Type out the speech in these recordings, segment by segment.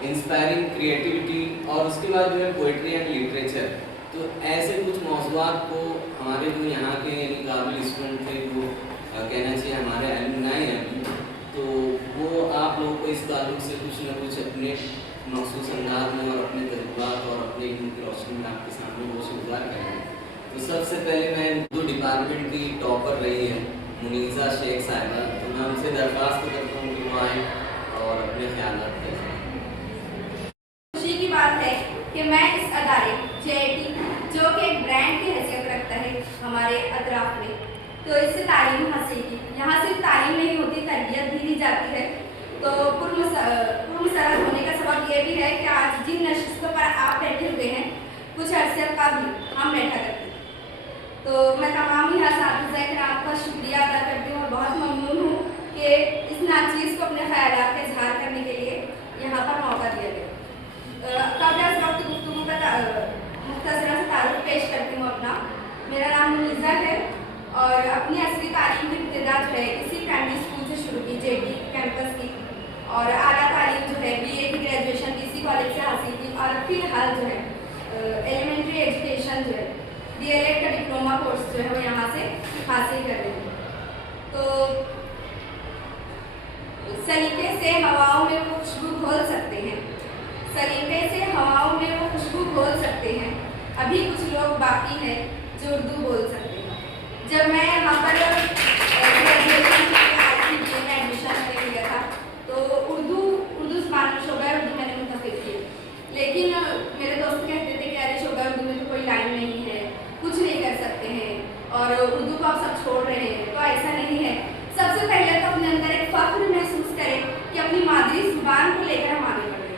Inspiring creativity اور اس کے بعد جو ہے پوئٹری اینڈ لٹریچر. تو ایسے کچھ موضوعات کو ہمارے جو یہاں کے یعنی قابل اسٹوڈنٹ تھے وہ کہنا چاہیے ہمارے الومنائی ہیں, تو وہ آپ لوگوں کو اس تعلق سے کچھ نہ کچھ اپنے مخصوص انداز میں اور اپنے تجربات اور اپنے علم کی روشنی میں آپ کے سامنے وہ گزار کریں گے. تو سب سے پہلے میں اردو ڈپارٹمنٹ کی ٹاپر رہی ہے منیزہ شیخ صاحبہ, تو میں ان سے درخواست کرتا ہوں کہ وہ آئیں اور اپنے خیالات پیش کریں. خوشی کی بات ہے کہ میں اس ادارے JIT جو کہ ایک برانڈ کی حیثیت رکھتا ہے ہمارے اطراف میں, تو اس سے تعلیم حاصل کی. یہاں صرف تعلیم نہیں ہوتی, تربیت بھی دی جاتی ہے. تو پرمسرت ہونے کا سبب یہ بھی ہے کہ آج جن نشستوں پر آپ بیٹھے ہوئے ہیں کچھ عرصے قبل ہم بیٹھا کرتے ہیں. تو میں تمام ہی اساتذہ کرام کا شکریہ ادا کرتی ہوں اور بہت ممنون ہوں کہ اس ناچیز کو اپنے خیالات کا اظہار کرنے کے لیے یہاں پر موقع دیا گیا. قبل از وقت گفتگو کا مختصرا سے تعارف پیش کرتی ہوں اپنا. میرا نام منیزہ ہے اور اپنی اصلی تعلیم کی ابتدا جو ہے اسی پرائمری اسکول سے شروع کی, JT کیمپس کی, اور اعلیٰ تعلیم جو ہے BA کی گریجویشن اسی کالج سے حاصل کی, اور فی الحال جو ہے ایلیمنٹری ایجوکیشن جو ہے DLED کا ڈپلوما کورس جو ہے وہ یہاں سے حاصل کر رہی ہوں. تو سلیقے سے ہواؤں میں وہ خوشبو گھول سکتے ہیں, سلیقے سے ہواؤں میں وہ خوشبو گھول سکتے ہیں, ابھی کچھ لوگ باقی ہیں جو اردو بول سکتے ہیں. جب میں یہاں پر گریجویشن کے لیے آئی تھی, BA میں ایڈمیشن لے لیا تھا, تو اردو زبان میں شعبہ اردو میں نے منتخب کی. لیکن میرے دوست کہتے تھے کہ ارے شعبہ اردو میں تو کوئی لائن نہیں ہے, کچھ نہیں کر سکتے ہیں, اور اردو کو آپ سب چھوڑ رہے ہیں. تو ایسا نہیں ہے. سب سے پہلے تو اپنے اندر ایک فخر محسوس کریں کہ اپنی مادری زبان کو لے کر ہم آگے بڑھیں.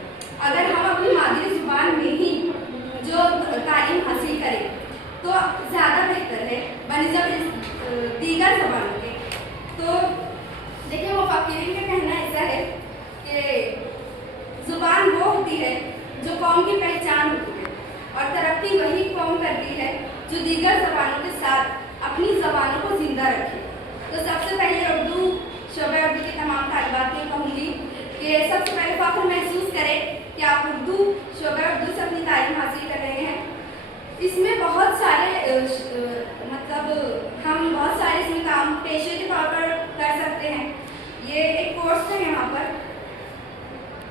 اگر ہم اپنی مادری زبان میں ہی جو تعلیم حاصل کریں تو زیادہ بہتر ہے بنسبت دیگر زبانوں کے. تو دیکھیں مفکرین کا کہنا ایسا ہے کہ زبان وہ ہوتی ہے جو قوم کی پہچان ہوتی ہے, اور ترقی وہی قوم کرتی ہے جو دیگر زبانوں کے ساتھ اپنی زبانوں کو زندہ رکھے. تو سب سے پہلے اردو شعبہ اردو کے تمام طالبات کو کہوں گی کہ سب سے پہلے فخر محسوس کریں کہ آپ اردو شعبہ اردو سے اپنی تعلیم حاصل کر رہے ہیں. اس میں بہت سارے ہم بہت سارے اس میں کام پیشے کے طور پر کر سکتے ہیں. یہ ایک کورس ہے یہاں پر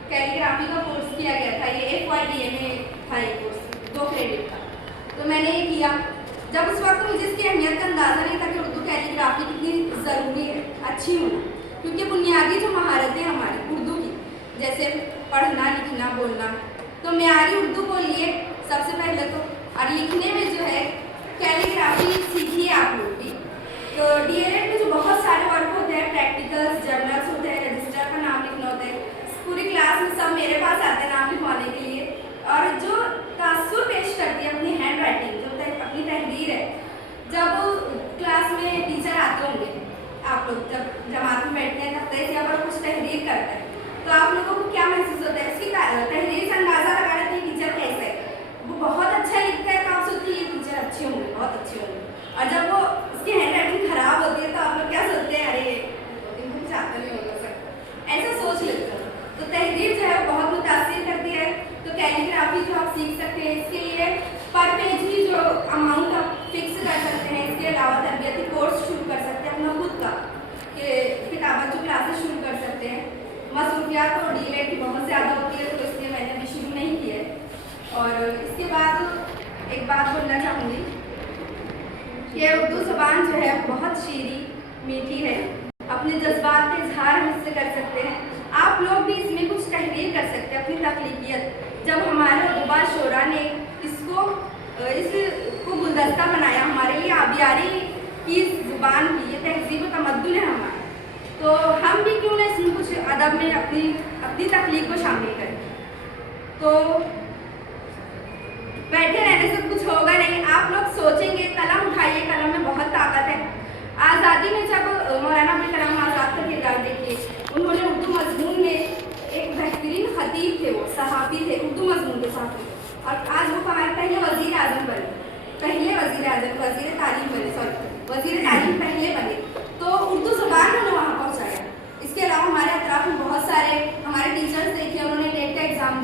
کیلیگرافی کا کورس کیا گیا تھا, یہ FYBA میں تھا, یہ کورس 2 کریڈٹ کا. تو میں نے یہ کیا. جب اس وقت مجھے اس کی اہمیت کا اندازہ نہیں تھا کہ اردو کیلیگرافی کتنی ضروری ہے, اچھی ہونا, کیونکہ بنیادی جو مہارتیں ہماری اردو کی جیسے پڑھنا لکھنا بولنا, تو معیاری اردو بولیے سب سے پہلے تو, اور لکھنے میں جو ہے کیلیگرافی سیکھیے آپ لوگ بھی. تو DLED میں جو بہت سارے ورک ہوتے ہیں, پریکٹیکلس, جرنلس ہوتے ہیں, رجسٹر پر نام لکھنا ہوتا ہے. پوری کلاس میں سب میرے پاس آتے ہیں نام لکھوانے کے لیے, اور جو تاثر پیش کرتی ہے اپنی ہینڈ رائٹنگ, جو اپنی تحریر ہے, جب کلاس میں ٹیچر آتے ہوں گے, آپ لوگ جب جماعت میں بیٹھتے ہیں تختے سے پر کچھ تحریر کرتا ہے, تو آپ لوگوں کو کیا محسوس ہوتا ہے؟ اس کی تحریر سے اندازہ لگا رہے ہیں ٹیچر کیسے ہے. وہ بہت اچھا لکھتا ہے تو آپ سوچتے ہیں یہ ٹیچر اچھے ہوں گے, بہت اچھے ہوں گے. اور جب وہ اس کی ہینڈ رائٹنگ خراب ہوتی ہے تو آپ لوگ کیا سوچتے ہیں, ارے کچھ آتا نہیں ہو سکتا, ایسا سوچ لیتے ہیں. تو تحریر جو ہے بہت متاثر کرتی ہے. تو کیلیگرافی جو آپ سیکھ سکتے ہیں, اس کے لیے پر پیج بھی جو اماؤنٹ آپ فکس کر سکتے ہیں. اس کے علاوہ تربیتی کورس شروع کر سکتے ہیں اپنا خود کا, کہ کتابت جو کلاسز شروع کر سکتے ہیں. مصروفیات اور DLED کی بہت زیادہ ہوتی ہے, تو اس لیے میں نے ابھی شروع نہیں کی ہے. اور اس کے بعد ایک بات بولنا چاہوں گی کہ اردو زبان جو ہے بہت شیریں میٹھی ہے, اپنے جذبات کا اظہار ہم اس سے کر سکتے ہیں. آپ لوگ بھی اس میں کچھ تحریر کر سکتے ہیں, اپنی تخلیقیت. جب ہمارے ادبا شعراء نے اس کو گلدستہ بنایا, ہمارے لیے آبیاری کی زبان کی, یہ تہذیب و تمدن ہے ہمارا, تو ہم بھی کیوں نہ اس میں کچھ ادب میں اپنی تخلیق کو شامل کریں. تو بیٹھے رہنے سے کچھ ہوگا نہیں, آپ لوگ سوچیں گے, قلم اٹھائیے, قلم میں بہت طاقت ہے. آزادی میں جب مولانا ابوالکلام آزاد کا کردار دیکھیے, انہوں نے اردو مضمون میں ایک بہترین خطیب تھے, وہ صحافی تھے, اردو مضمون کے صحافی, اور آج وہ ہمارے پہلے وزیر اعظم بنے, وزیر تعلیم پہلے بنے. تو اردو زبان انہوں نے وہاں پہنچایا. اس کے علاوہ ہمارے اطراف میں بہت سارے ہمارے ٹیچرز دیکھیے, انہوں نے نیٹ کا ایگزام